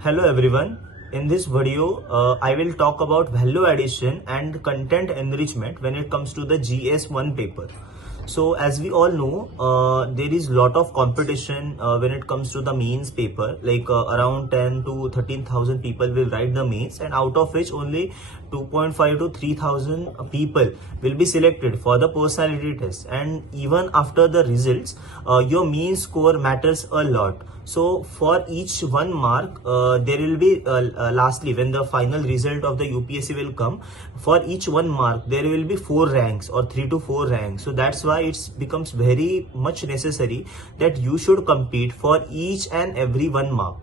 Hello everyone. In this video, I will talk about value addition and content enrichment when it comes to the GS1 paper. So as we all know, there is lot of competition when it comes to the mains paper. Like around 10 to 13,000 people will write the mains, and out of which only 2.5 to 3,000 people will be selected for the personality test. And even after the results, your mean score matters a lot. So for each 1 mark, there will be lastly when the final result of the UPSC will come, for each 1 mark there will be 4 ranks or 3 to 4 ranks. So that's why it becomes very much necessary that you should compete for each and every 1 mark.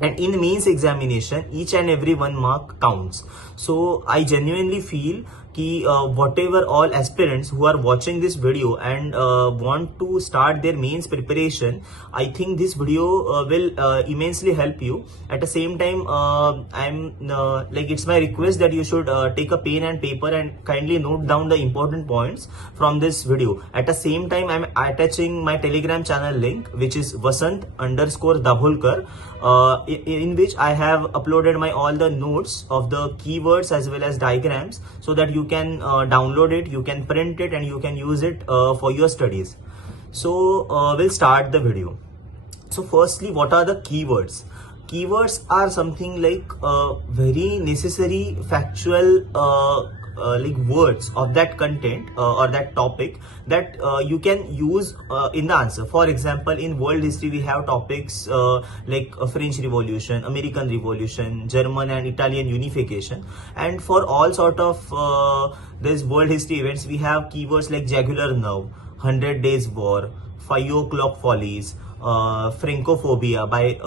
And in mains examination, each and every 1 mark counts. So I genuinely feel कि whatever all aspirants who are watching this video and want to start their mains preparation, I think this video will immensely help you. At the same time, it's my request that you should take a pen and paper and kindly note down the important points from this video. At the same time, I'm attaching my Telegram channel link, which is Vasant_Dabholkar, in which I have uploaded my all the notes of the keywords as well as diagrams, so that you can download it, you can print it, and you can use it for your studies. So we'll start the video. So firstly, what are the keywords? Keywords are something like very necessary factual like words of that content or that topic that you can use in the answer. For example, in world history we have topics like French Revolution, American Revolution, German and Italian unification, and for all sort of these world history events we have keywords like Jaguar Nerve, 100 Days War, 5 O'Clock Follies, Francophobia by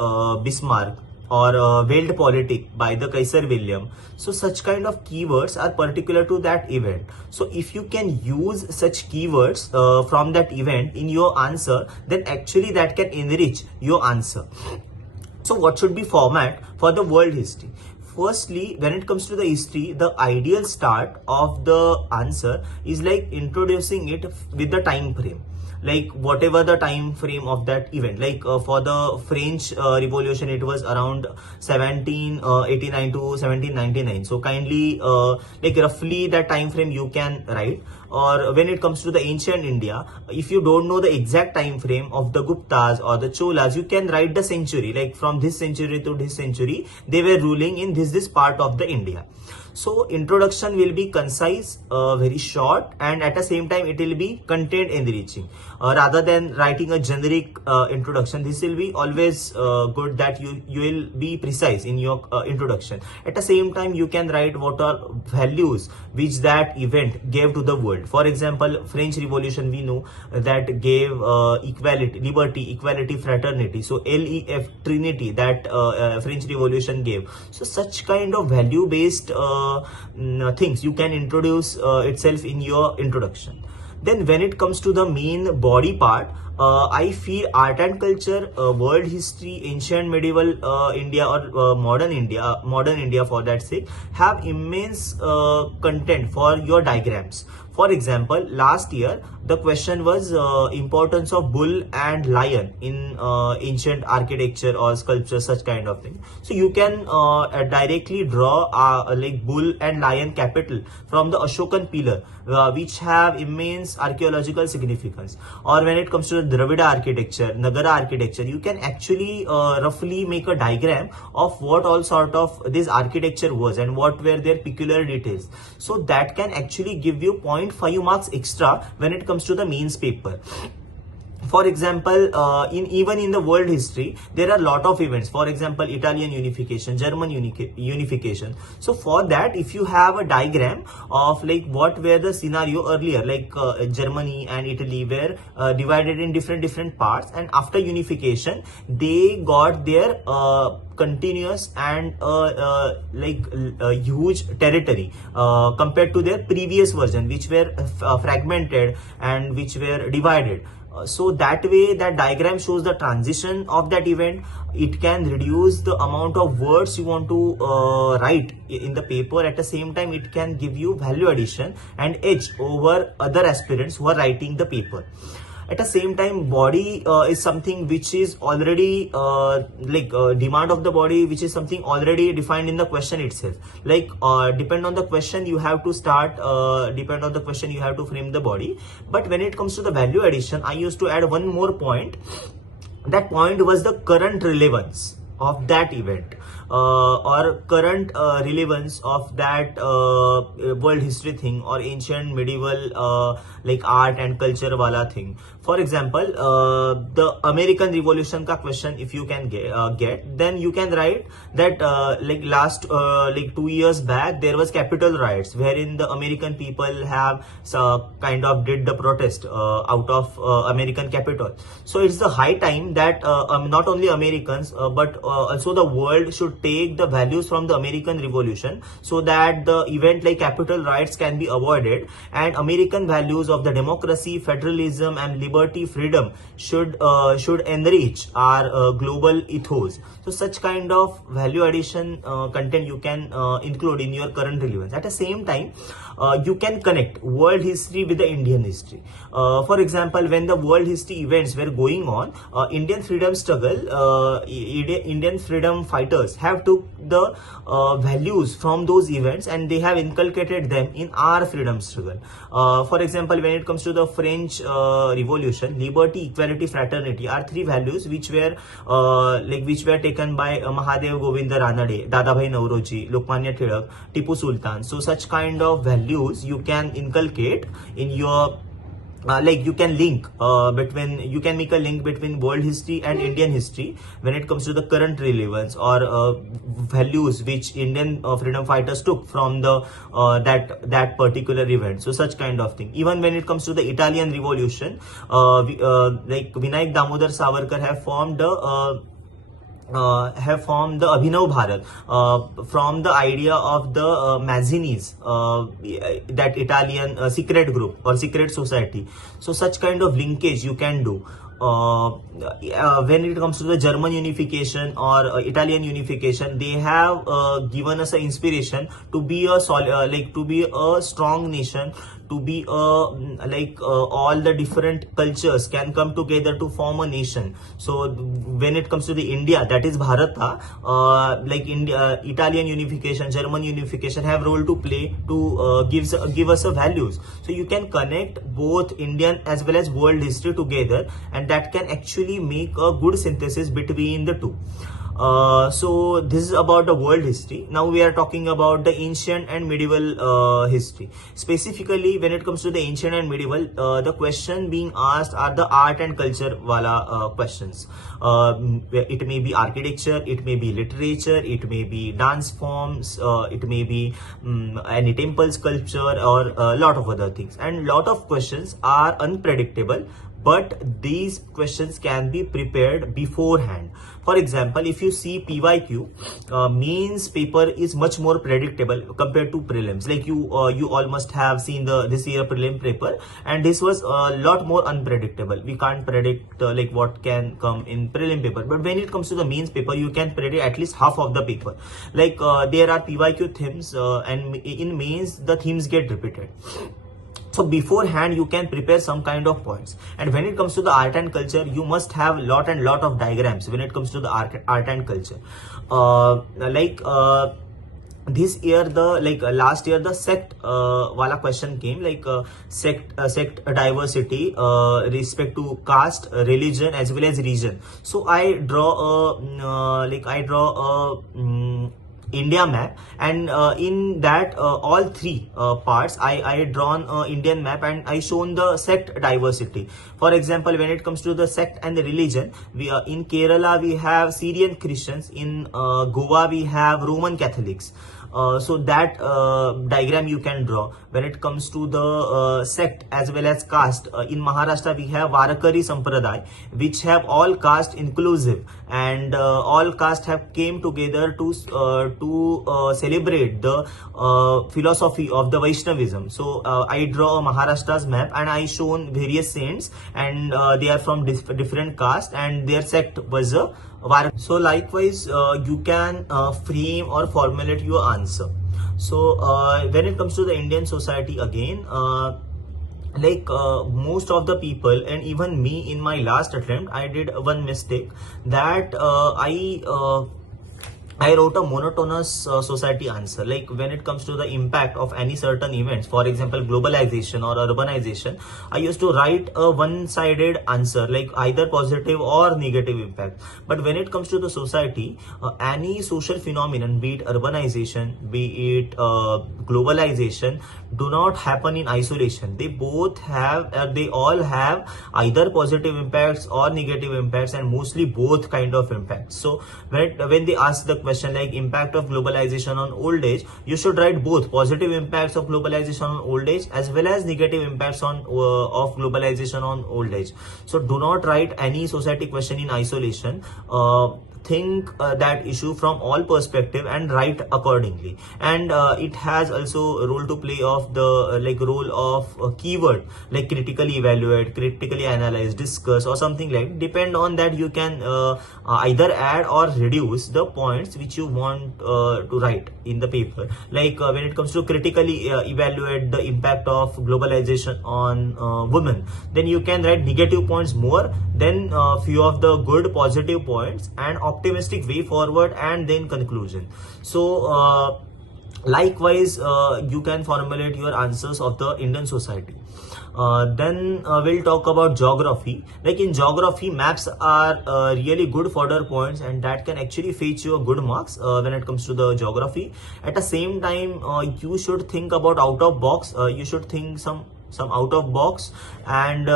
Bismarck, or Weltpolitik by the Kaiser Wilhelm. So such kind of keywords are particular to that event. So if you can use such keywords from that event in your answer, then actually that can enrich your answer. So what should be format for the world history? Firstly, when it comes to the history, the ideal start of the answer is like introducing it with the time frame, like whatever the time frame of that event. Like for the French Revolution, it was around 1789 to 1799. So kindly like roughly that time frame you can write. Or when it comes to the ancient India, if you don't know the exact time frame of the Guptas or the Cholas, you can write the century, like from this century to this century they were ruling in this part of the India. So introduction will be concise, very short, and at the same time it will be content enriching. Rather than writing a generic introduction, this will be always good that you will be precise in your introduction. At the same time, you can write what are values which that event gave to the world. For example, French Revolution, we know that gave equality, liberty, equality, fraternity. So LEF, Trinity, that French Revolution gave. So such kind of value based things you can introduce itself in your introduction. Then when it comes to the main body part, I feel art and culture, world history, ancient medieval India, or modern India for that sake, have immense content for your diagrams. For example, last year the question was importance of bull and lion in ancient architecture or sculpture, such kind of thing. So you can directly draw like bull and lion capital from the Ashokan pillar, which have immense archaeological significance. Or when it comes to the Dravida architecture, Nagara architecture, you can actually roughly make a diagram of what all sort of this architecture was and what were their peculiar details. So that can actually give you 0.5 marks extra when it comes to the mains paper. For example, even in the world history, there are a lot of events. For example, Italian unification, German unification. So for that, if you have a diagram of like what were the scenario earlier, like Germany and Italy were divided in different parts, and after unification, they got their continuous and huge territory compared to their previous version, which were fragmented and which were divided. So that way that diagram shows the transition of that event. It can reduce the amount of words you want to write in the paper. At the same time, it can give you value addition and edge over other aspirants who are writing the paper. At the same time, body is something which is already demand of the body, which is something already defined in the question itself. Depend on the question you have to start, depend on the question you have to frame the body. But when it comes to the value addition, I used to add one more point. That point was the current relevance of that event, or current relevance of that world history thing, or ancient medieval art and culture wala thing. For example, the American Revolution ka question, if you can get, then you can write that last 2 years back there was Capitol riots, wherein the American people have kind of did the protest out of American Capitol. So it's the high time that not only Americans but also the world should take the values from the American Revolution, so that the event like Capitol riots can be avoided, and American values of the democracy, federalism and liberty, freedom should enrich our global ethos. So such kind of value addition content you can include in your current relevance. At the same time, you can connect world history with the Indian history. For example, when the world history events were going on, Indian freedom struggle, Indian freedom fighters have took the values from those events and they have inculcated them in our freedom struggle. For example, when it comes to the French Revolution, liberty, equality, fraternity are three values which were taken by Mahadev Govinda Ranade, Dadabhai Nauroji, Lokmanya Tilak, Tipu Sultan. So such kind of values you can inculcate in your you can link you can make a link between world history and Indian history when it comes to the current relevance, or values which Indian freedom fighters took from the that particular event. So such kind of thing. Even when it comes to the Italian Revolution, Vinayak Damodar Savarkar have formed the Abhinav Bharat from the idea of the Mazzini's, that Italian secret group or secret society. So such kind of linkage you can do. When it comes to the German unification or Italian unification, they have given us an inspiration to be a to be a strong nation, to be all the different cultures can come together to form a nation. So when it comes to the India, that is Bharata, India, Italian unification, German unification have role to play to give us a values. So you can connect both Indian as well as world history together, and that can actually make a good synthesis between the two. So this is about the world history. Now we are talking about the ancient and medieval history. Specifically, when it comes to the ancient and medieval, the question being asked are the art and culture wala questions. It may be architecture, it may be literature, it may be dance forms, it may be any temple sculpture, or a lot of other things. And lot of questions are unpredictable, but these questions can be prepared beforehand. For example, if you see PYQ, mains paper is much more predictable compared to prelims. Like you all must have seen this year prelim paper, and this was a lot more unpredictable. We can't predict what can come in prelim paper, but when it comes to the mains paper, you can predict at least half of the paper. There are PYQ themes, and in mains the themes get repeated. So beforehand you can prepare some kind of points. And when it comes to the art and culture, you must have lot of diagrams when it comes to the art and culture. This year, last year, the sect wala question came, sect diversity, respect to caste, religion as well as region. So I draw a India map, and in that all three parts I drawn Indian map, and I shown the sect diversity. For example, when it comes to the sect and the religion, we in Kerala we have Syrian Christians, in Goa we have Roman Catholics. So that diagram you can draw. When it comes to the sect as well as caste, in Maharashtra we have Varakari Sampradaya, which have all caste inclusive, and all caste have came together to celebrate the philosophy of the Vaishnavism. So I draw a Maharashtra's map, and I shown various saints, and they are from different caste, and their sect was a So likewise, you can frame or formulate your answer. So when it comes to the Indian society again, most of the people and even me in my last attempt, I did one mistake that I wrote a monotonous society answer. Like when it comes to the impact of any certain events, for example, globalization or urbanization, I used to write a one-sided answer, like either positive or negative impact. But when it comes to the society, any social phenomenon, be it urbanization, be it globalization, do not happen in isolation. They both have, they all have either positive impacts or negative impacts, and mostly both kind of impacts. So when they ask the question like impact of globalization on old age, you should write both positive impacts of globalization on old age as well as negative impacts on of globalization on old age. So do not write any society question in isolation. Think that issue from all perspective and write accordingly. And it has also a role to play of the role of keyword, like critically evaluate, critically analyze, discuss, or something like. Depend on that, you can either add or reduce the points which you want to write in the paper. When it comes to critically evaluate the impact of globalization on women, then you can write negative points more than few of the good positive points, and optimistic way forward, and then conclusion. So likewise, you can formulate your answers of the Indian society. Then we'll talk about geography. Like in geography, maps are really good fodder points, and that can actually fetch you a good marks when it comes to the geography. At the same time, you should think about out of box. You should think some out of box, and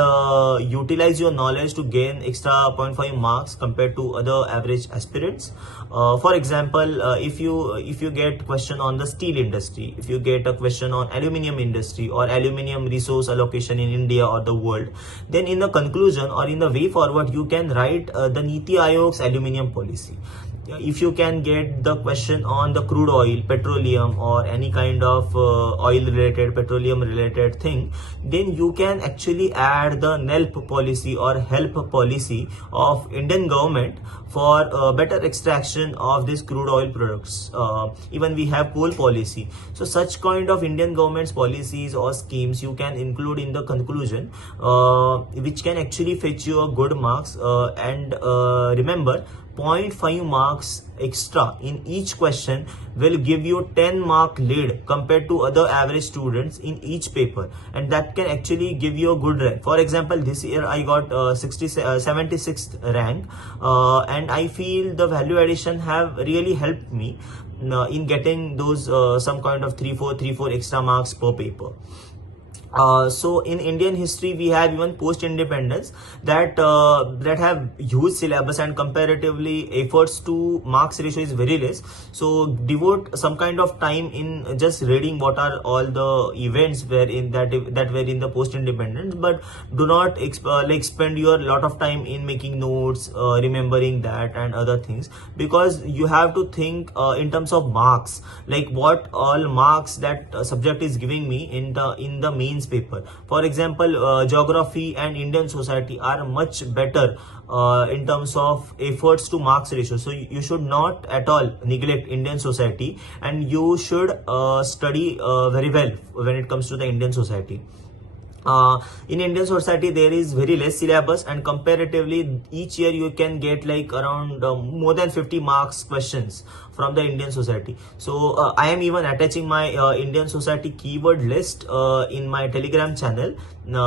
utilize your knowledge to gain extra 0.5 marks compared to other average aspirants. For example, if you get question on the steel industry, if you get a question on aluminium industry or aluminium resource allocation in India or the world, then in the conclusion or in the way forward, you can write the Niti Aayog's aluminium policy. If you can get the question on the crude oil, petroleum, or any kind of oil related, petroleum related thing, then you can actually add the NELP policy or HELP policy of Indian government for better extraction of these crude oil products. Even we have coal policy. So such kind of Indian government's policies or schemes you can include in the conclusion, which can actually fetch you a good marks. And remember, 0.5 marks extra in each question will give you 10 mark lead compared to other average students in each paper, and that can actually give you a good rank. For example, this year I got 76th rank, and I feel the value addition have really helped me in getting those some kind of 3-4 extra marks per paper. So in Indian history, we have even post-independence that have huge syllabus, and comparatively efforts to marks ratio is very less. So devote some kind of time in just reading what are all the events were in that were in the post-independence, but do not spend your lot of time in making notes, remembering that and other things, because you have to think in terms of marks, like what all marks that subject is giving me in the mains paper. For example, geography and Indian society are much better in terms of efforts to marks ratio. So you should not at all neglect Indian society, and you should study very well when it comes to the Indian society. In Indian society, there is very less syllabus, and comparatively each year you can get like around more than 50 marks questions from the Indian society. So I am even attaching my Indian society keyword list in my Telegram channel,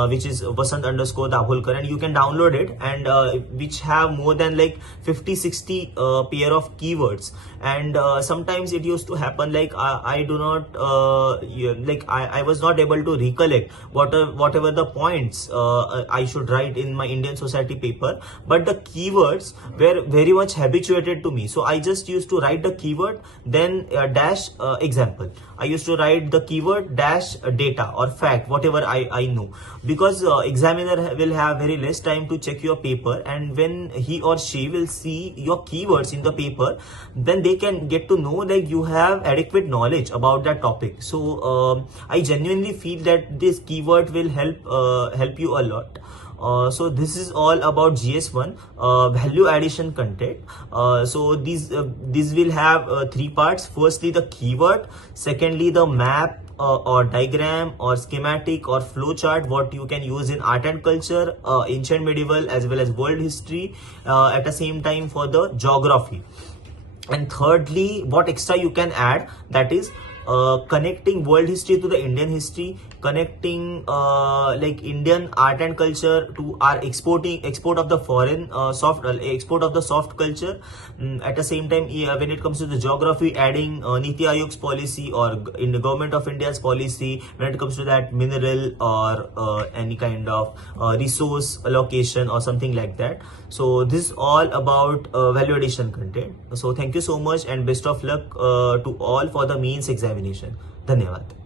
which is Vasant_Dabholkar, and you can download it, and which have more than like 50-60 pair of keywords. And sometimes it used to happen like I do not I was not able to recollect whatever the points I should write in my Indian society paper, but the keywords were very much habituated to me. So I just used to write the keyword, then dash example. I used to write the keyword dash data or fact, whatever I know, because examiner will have very less time to check your paper, and when he or she will see your keywords in the paper, then they can get to know like you have adequate knowledge about that topic. So I genuinely feel that this keyword will help you a lot. So this is all about GS1 value addition content. So these will have three parts. Firstly, the keyword. Secondly, the map or diagram or schematic or flow chart what you can use in art and culture, ancient, medieval as well as world history, at the same time for the geography. And thirdly, what extra you can add, that is connecting world history to the Indian history, connecting like Indian art and culture to our export of the foreign export of the soft culture. At the same time, when it comes to the geography, adding Niti Aayog's policy or in the government of India's policy when it comes to that mineral or any kind of resource allocation or something like that. So this is all about value addition content. So thank you so much and best of luck to all for the mains examination. धन्यवाद.